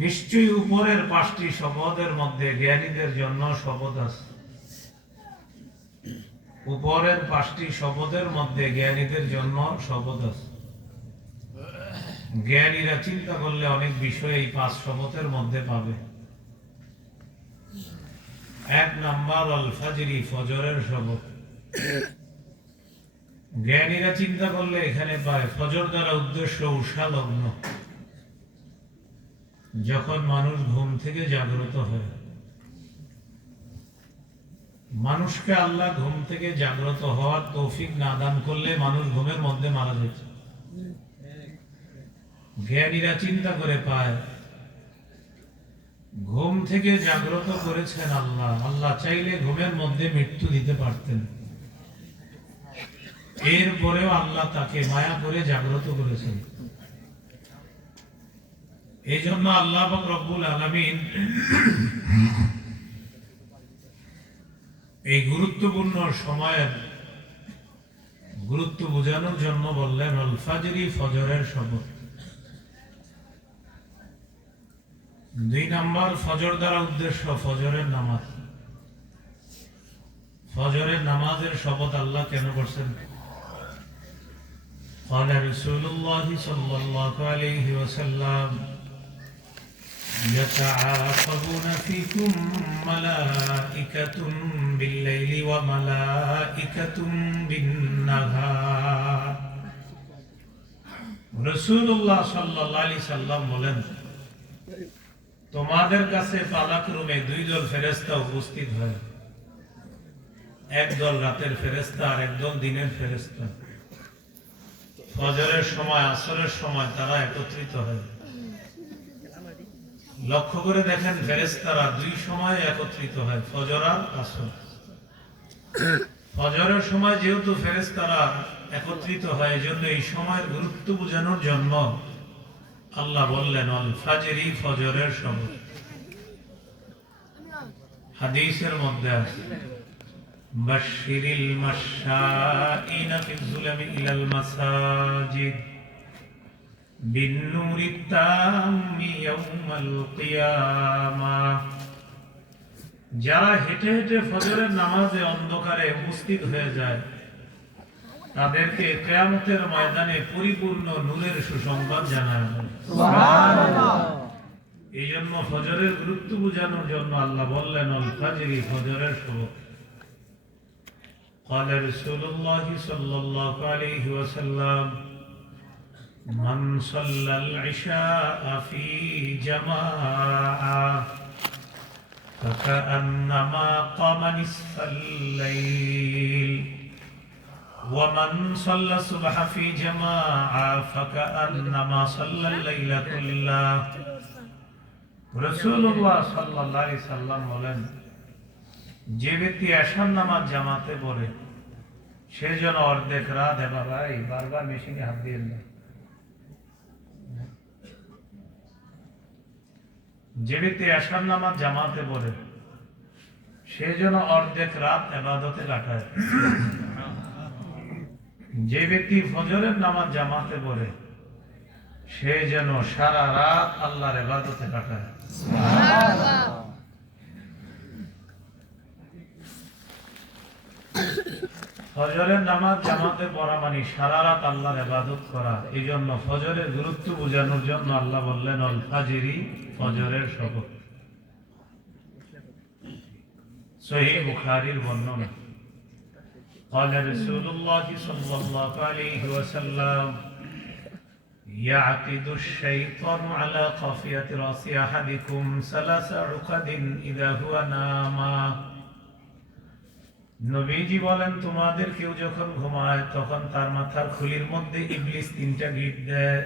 নিশ্চয়ই উপরের 5টি শপথের মধ্যে জ্ঞানীদের জন্য শপথ আছে। উপরের 5টি শপথের মধ্যে জ্ঞানীদের জন্য শপথ আছে। জ্ঞানীরা চিন্তা করলে অনেক বিষয় এই 5 শপথের মধ্যে পাবে। 1 নাম্বার আল ফাজরি, ফজরের শপথ। জ্ঞানীরা চিন্তা করলে এখানে পায় ফজর দ্বারা উদ্দেশ্য উষা লগ্ন, যখন মানুষ ঘুম থেকে জাগ্রত হয়। মানুষকে আল্লাহ ঘুম থেকে জাগ্রত হওয়ার তৌফিক না দান করলে মানুষ ঘুমের মধ্যে মারা যেত। জ্ঞানীরা চিন্তা করে পায় ঘুম থেকে জাগ্রত করেছেন আল্লাহ। আল্লাহ চাইলে ঘুমের মধ্যে মৃত্যু দিতে পারতেন, এরপরেও আল্লাহ তাকে মায়া করে জাগ্রত করেছেন। এই জন্য আল্লাহ পাক রব্বুল আলামিন এই গুরুত্বপূর্ণ সময়ের গুরুত্ব বোঝানোর জন্য বললেন আল ফাজরি, ফজরের শপথ। 2 নাম্বার, ফজর দ্বারা উদ্দেশ্য ফজরের নামাজ। ফজরের নামাজের শপথ আল্লাহ কেন করছেন? قال رسول الله صلى الله عليه وسلم يتعاقبون فيكم ملائكة بالليل وملائكة بالنهار। রাসূলুল্লাহ সাল্লাল্লাহু আলাইহি সাল্লাম বলেন, তোমাদের কাছে পালাক্রমে 2 দল ফেরেশতা উপস্থিত হয়। এক দল রাতের ফেরেশতা আর এক দল দিনের ফেরেশতা। ফজরের সময়, আসরের সময় তারা একত্রিত হয়। লক্ষ্য করে দেখেন, ফেরেশতারা 2 সময় একত্রিত হয়, ফজর আর আসর। ফজরের সময় যেহেতু ফেরেশতারা একত্রিত হয়, এজন্য এই সময়ের গুরুত্ব বোঝানোর জন্য আল্লাহ বললেন আল ফাজরি, ফজরের শপথ। হাদিসের মধ্যে আছে বাশশিরিল মাশাঈনা ফিয-যুলামি ইলাল মাসাজিদ বিন-নূরিত তাম্মি ইয়াওমাল কিয়ামাহ। যারা হেঁটে হেঁটে ফজরের নামাজে অন্ধকারে উপস্থিত হয়ে যায়, তাদেরকে কিয়ামতের ময়দানে পরিপূর্ণ নূরের সুসংবাদ জানানো হয়। সুবহানাল্লাহ। এই জন্য ফজরের গুরুত্ব বোঝানোর জন্য আল্লাহ বললেন আল ফাজরি, ফজরের শপথ। قال رسول الله صلى الله عليه وسلم من صلى العشاء في جماعة فكأنما قام نصف الليل ومن صلى الصبح في جماعة فكأنما صلى الليل كله। রাসূলুল্লাহ সাল্লাল্লাহু আলাইহি সাল্লাম বলেন, যে ব্যক্তি এশার নামাজ জামাতে পড়ে সে যেন অর্ধেক রাত, বারবার মেশিনে হাত দিয়ে না, যে ব্যক্তি এশার নামাজ জামাতে পড়ে সে যেন অর্ধেক রাত ইবাদতে কাটায়। যে ব্যক্তি ফজরের নামাজ জামাতে পড়ে সে যেন সারা রাত আল্লাহর ইবাদতে কাটায়। সুবহানাল্লাহ। ফজরের নামাজ জামাতে পড়া মানে সারা রাত আল্লাহর ইবাদত করা। এই জন্য ফজরের গুরুত্ব বোঝানোর জন্য আল্লাহ বললেন আল ফাজরি, ফজরের শপথ। সহিহ বুখারীর বর্ণনা। قال رسول الله صلى الله عليه وسلم يعقد الشيطان على قافية رأس أحدكم 3 عقد إذا هو نام। নবীজি বলেন, তোমাদের কেউ যখন ঘুমায় তখন তার মাথার খুলির মধ্যে ইবলিস 3টা গিট দেয়।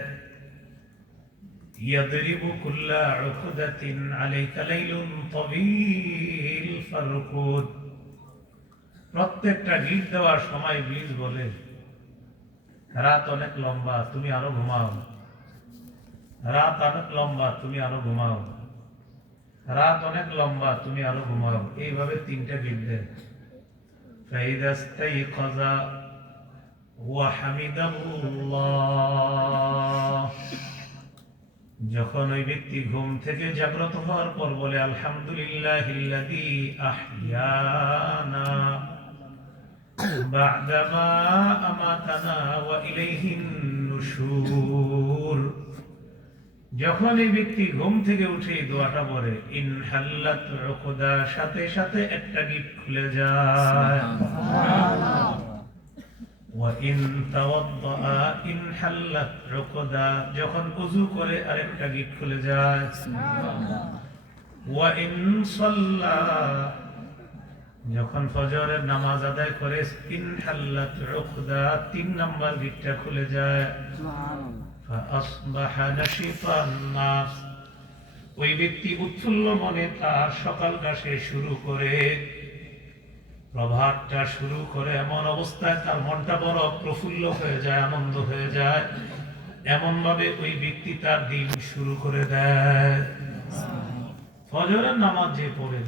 ইয়াদরিবু কুল্লা উকদাতিন আলাইকা লাইলুন তাওয়ীল ফারকুদ। প্রত্যেকটা গিট দেওয়ার সময় ইবলিস বলে, রাত অনেক লম্বা, তুমি আরো ঘুমাও। রাত অনেক লম্বা, তুমি আরো ঘুমাও। রাত অনেক লম্বা, তুমি আরো ঘুমাও। এইভাবে 3টা গিট দেয়। فإذا استيقظ ওয়া হামিদাল্লাহ। যখন ওই ব্যক্তি ঘুম থেকে জাগ্রত হওয়ার পর বলে আলহামদুলিল্লাহিল্লাযী আহইয়ানা বা'দামা আমাতানা ওয়া ইলাইহিন নুশুর। যখন এই ব্যক্তি ঘুম থেকে উঠে এই দোয়াটা পড়ে, ইনহাল্লাত উকদা, সাথে সাথে একটা গিট খুলে যায়। ওয়া ইন তাওয়াদ্দা ইনহাল্লাত উকদা, যখন ওযু করে আরেকটা গিট খুলে যায়। ওয়া ইন সাল্লা, যখন ফজরের নামাজ আদায় করে, ইনহাল্লাত উকদা, ৩ নাম্বার গিটটা খুলে যায়। فأصبح نشيطا الناس, ওই ব্যক্তি উৎফুল্ল মনে তার সকালটা সে শুরু করে, প্রভাতটা শুরু করে এমন অবস্থায় তার মনটা বড় প্রফুল্ল হয়ে যায়, আনন্দ হয়ে যায়। এমন ভাবে ওই ব্যক্তি তার দিন শুরু করে দেয়। ফজরের নামাজ যে পড়ে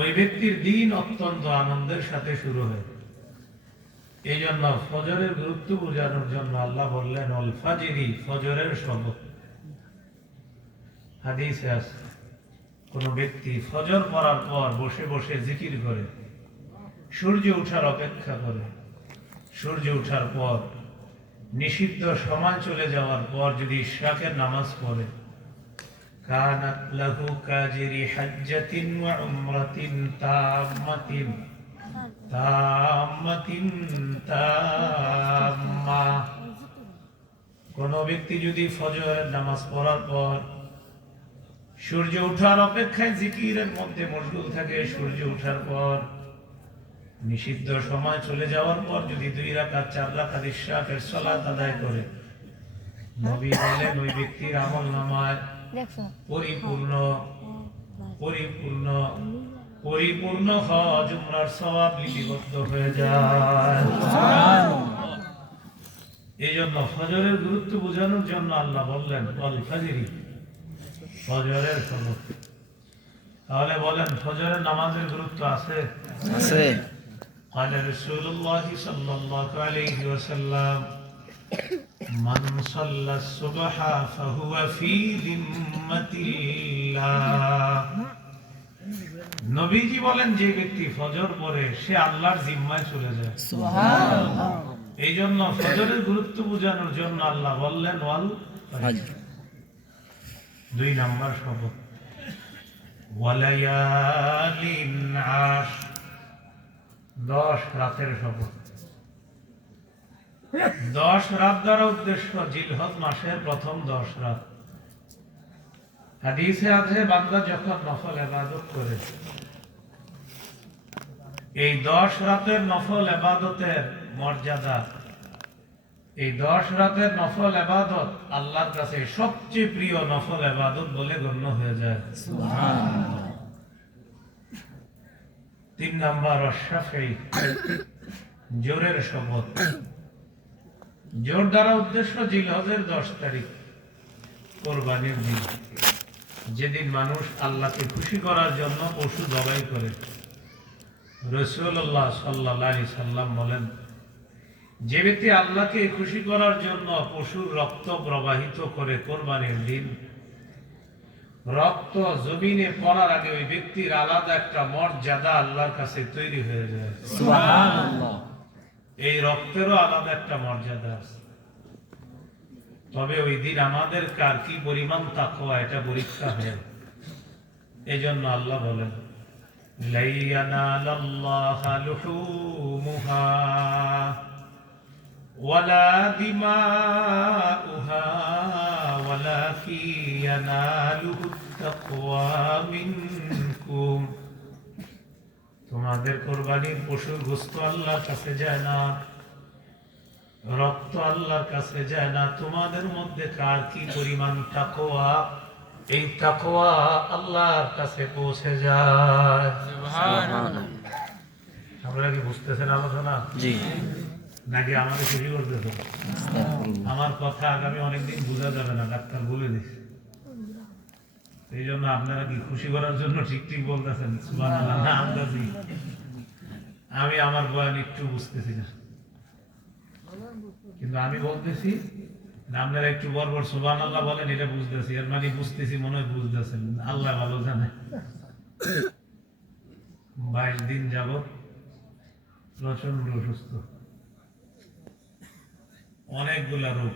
ওই ব্যক্তির দিন অত্যন্ত আনন্দের সাথে শুরু হয়। এই জন্য ফজরের গুরুত্ব বোঝানোর জন্য আল্লাহ বললেন অল ফাজরি, ফজরের শপথ। হাদিসে আছে কোন ব্যক্তি ফজর পড়ার পর বসে বসে জিকির করে, সূর্য ওঠার অপেক্ষা করে, সূর্য ওঠার পর নিষিদ্ধ সময় চলে যাওয়ার পর যদি ইশরাকের নামাজ পড়ে, কানাত লাহু কাজিরি হাজ্জাতিন ওয়া উমরাতিন তাম্মাতিন তাম্মাতিন তাম্মা। কোন ব্যক্তি যদি ফজরের নামাজ পড়ার পর সূর্য ওঠার অপেক্ষায় জিকিরের মধ্যে মশগুল থাকে, সূর্য ওঠার পর নিষিদ্ধ সময় চলে যাওয়ার পর যদি 2 রাকাত 4 রাকাত ইশরাকের সালাত আদায় করে, নবী বলেন ওই ব্যক্তির আমলনামায় পরিপূর্ণ পরিপূর্ণ পরিপূর্ণ হজ উমরার সওয়াব লিপিবদ্ধ হয়ে যায়। এই জন্য ফজরের গুরুত্ব বোঝানোর জন্য আল্লাহ বললেন ওয়াল ফাজরি, ফজরের শপথ। তাহলে বলেন ফজরের নামাজের গুরুত্ব আছে? আছে। قال رسول الله صلى الله عليه وسلم من صلى الصبح فهو في ذمة الله। নবীজি বলেন যে ব্যক্তি ফজর পড়ে সে আল্লাহর জিম্মায় চলে যায়। সুবহানাল্লাহ। এই জন্য ফজরের গুরুত্ব বোঝানোর জন্য আল্লাহ বললেন ওয়াল ফাজর। 2 নাম্বার শপথ ওয়ালায়ালিন আশ, 10 রাতের শপথ। 10 রাত দ্বারা উদ্দেশ্য জিলহজ মাসের প্রথম 10 রাত। হাদিসে আছে বান্দা যখন নফল ইবাদত করে, এই 10 রাতের নফল ইবাদতের মর্যাদা, এই 10 রাতের নফল ইবাদত আল্লাহর কাছে সবচেয়ে প্রিয় নফল ইবাদত বলে গণ্য হয়ে যায়। সুবহানাল্লাহ। 3 নাম্বার আশ-শাফঈ, জোরের শপথ। জোর দ্বারা উদ্দেশ্য জিলহজের 10 তারিখ, কুরবানির দিন, যেদিন মানুষ আল্লাহকে খুশি করার জন্য পশু জবাই করে। রাসূলুল্লাহ সাল্লাল্লাহু আলাইহি সাল্লাম বলেন যে ব্যক্তি আল্লাহকে খুশি করার জন্য পশুর রক্ত প্রবাহিত করে কোরবানির দিন, রক্ত জমিনে পড়ার আগে ওই ব্যক্তির আলাদা একটা মর্যাদা আল্লাহর কাছে তৈরি হয়ে যায়। সুবহানাল্লাহ। এই রক্তেরও আলাদা একটা মর্যাদা আছে। তবে ওই দিন আমাদের কার কি পরিমাণ তাকওয়া এটা পরীক্ষা হয়। এই জন্য আল্লাহ বলেন লা ইয়ানালাল্লাহা লুহুমুহা ওয়ালা দিমাউহা ওয়ালাকি ইয়ানালুহুত তাকওয়া মিনকুম। তোমাদের কুরবানির পশুর গোশত আল্লাহর কাছে যায় না, রক্ত আল্লাহর কাছে যায় না, তোমাদের মধ্যে কার কি পরিমাণ তাকওয়া, এই তাকওয়া আল্লাহর কাছে পৌঁছে যায়। সুবহানাল্লাহ। আপনারা কি বুঝতেছেন আলোচনা? জি। নাকি আমাকে খুশি করতেছেন? আমার কথা আগামী অনেকদিন বোঝা যাবে না, ডাক্তার বলে দিচ্ছে। এই জন্য আপনারা কি খুশি করার জন্য ঠিক ঠিক বলতেছেন? সুবহানাল্লাহ। না আন্দাজি। আমি আমার বয়ান একটু বুঝতেছি না। কিন্তু আমি বলতেছি আপনারা একটু বরবর সুবহানাল্লাহ বলেন, এটা বুঝতেছি, এর মানে বুঝতেছি, মনে হয় বুঝতেছেন, আল্লাহ ভালো জানে। 22 দিন যাবত প্রচন্ড অসুস্থ, অনেকগুলা রোগ।